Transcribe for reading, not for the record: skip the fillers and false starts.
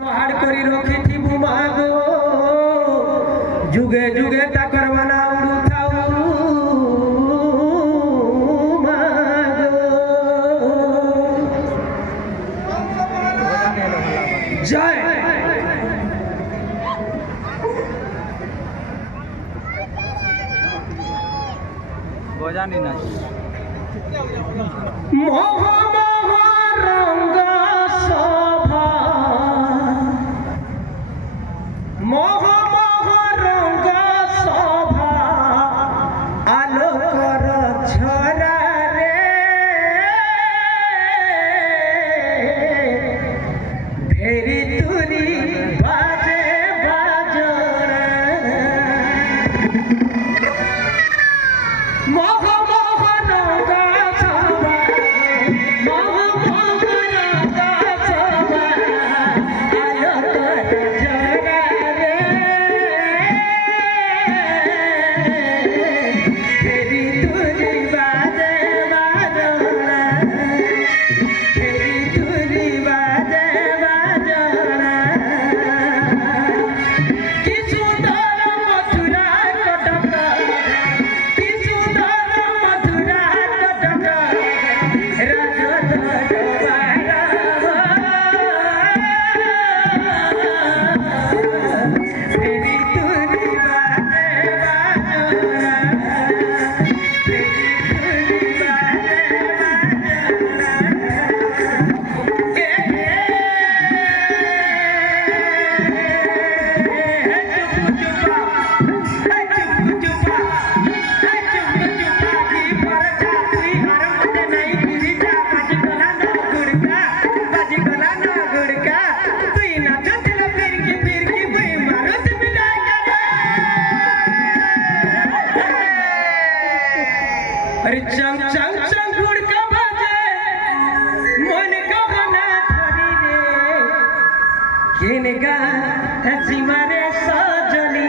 पहाड़ करी रखी थी बुमागो जुगे जुगे टाकर बना उड़ू थाऊ मागो जय बजानी ना मोह मोह रंग शोभा मोह मोह रंग शोभा आलोकर झरा रे भेरी तुरी बाजे बाजरा मोह मोह रंग शोभा मोह मोह रंग शोभा आलोकर झरा रे भेरी तुरी बाजे बाजरा भेरी तुरी बाजे बाजरा कि सुंदर मथुरा कटक कि सुंदर मथुरा कटक फेरी तुरी बाजे बाजरा फेरी तुरी बाजे अरे चंग चंग चंग गुड़का बाजे मन गहना धरी रे केने गा जीवा रे सजनी